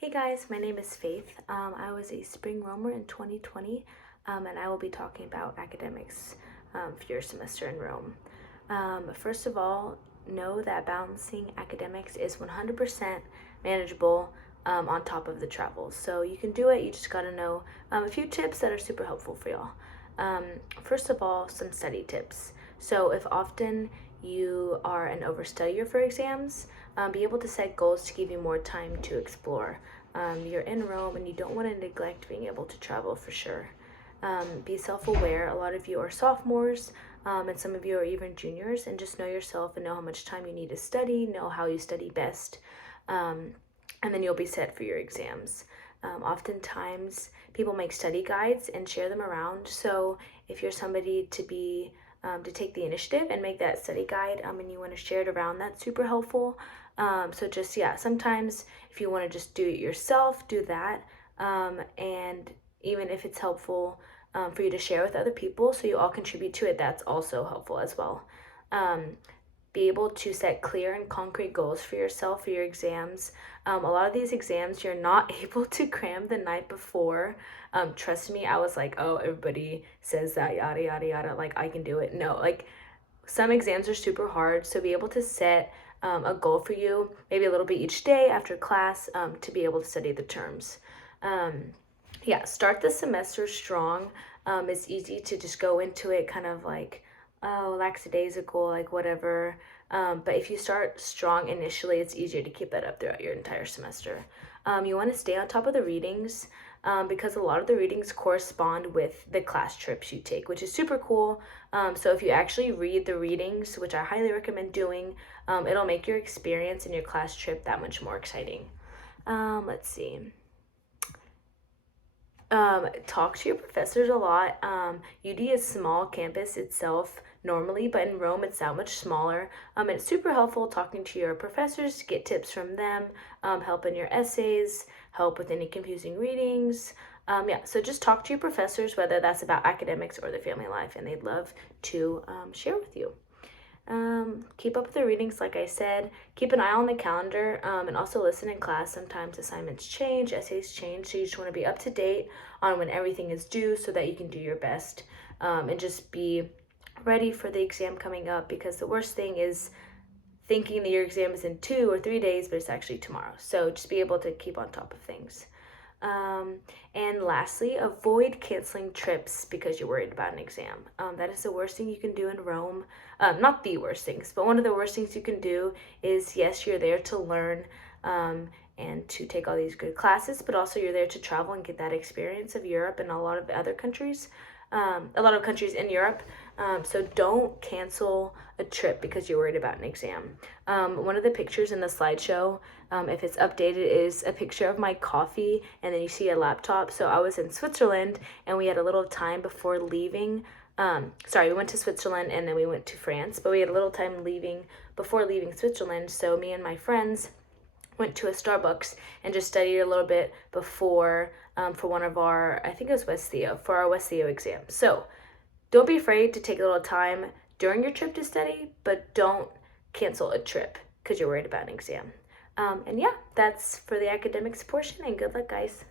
Hey guys, my name is Faith. I was a spring roamer in 2020, and I will be talking about academics for your semester in Rome. First of all, know that balancing academics is 100% manageable on top of the travel. So you can do it, you just gotta know a few tips that are super helpful for y'all. First of all, some study tips. So if often you are an overstudier for exams, be able to set goals to give you more time to explore. You're in Rome and you don't want to neglect being able to travel for sure. Be self-aware. A lot of you are sophomores, and some of you are even juniors, and just know yourself and know how much time you need to study, know how you study best, and then you'll be set for your exams. Oftentimes, people make study guides and share them around. So if you're somebody to take the initiative and make that study guide, and you want to share it around, that's super helpful. So just, yeah, sometimes if you want to just do it yourself, do that. And even if it's helpful for you to share with other people so you all contribute to it, that's also helpful as well. Be able to set clear and concrete goals for yourself for your exams. A lot of these exams you're not able to cram the night before. Trust me, I was like, oh, everybody says that, yada, yada, yada, like I can do it. No, like some exams are super hard, so be able to set a goal for you, maybe a little bit each day after class to be able to study the terms. Yeah, start the semester strong. It's easy to just go into it kind of like, oh, lackadaisical, like whatever. But if you start strong initially, it's easier to keep that up throughout your entire semester. You want to stay on top of the readings because a lot of the readings correspond with the class trips you take, which is super cool. So if you actually read the readings, which I highly recommend doing, it'll make your experience and your class trip that much more exciting. Let's see. Talk to your professors a lot. UD is small campus itself normally, but in Rome it's that much smaller. It's super helpful talking to your professors to get tips from them, help in your essays, help with any confusing readings. Yeah, so just talk to your professors, whether that's about academics or their family life, and they'd love to share with you. Keep up with the readings, like I said. Keep an eye on the calendar and also listen in class. Sometimes assignments change, essays change, so you just want to be up to date on when everything is due so that you can do your best and just be ready for the exam coming up, because the worst thing is thinking that your exam is in 2 or 3 days, but it's actually tomorrow. So just be able to keep on top of things. And lastly, avoid canceling trips because you're worried about an exam. That is the worst thing you can do in Rome. Not the worst things, but one of the worst things you can do is, yes, you're there to learn and to take all these good classes, but also you're there to travel and get that experience of Europe and a lot of other countries. A lot of countries in Europe. So don't cancel a trip because you're worried about an exam. One of the pictures in the slideshow, if it's updated, is a picture of my coffee, and then you see a laptop. So I was in Switzerland, and we had a little time before leaving. We went to Switzerland, and then we went to France, but we had a little time before leaving Switzerland. So me and my friends went to a Starbucks and just studied a little bit before for one of our, I think it was West Theo, for our West Theo exam. So don't be afraid to take a little time during your trip to study, but don't cancel a trip because you're worried about an exam. And yeah, that's for the academics portion, and good luck, guys.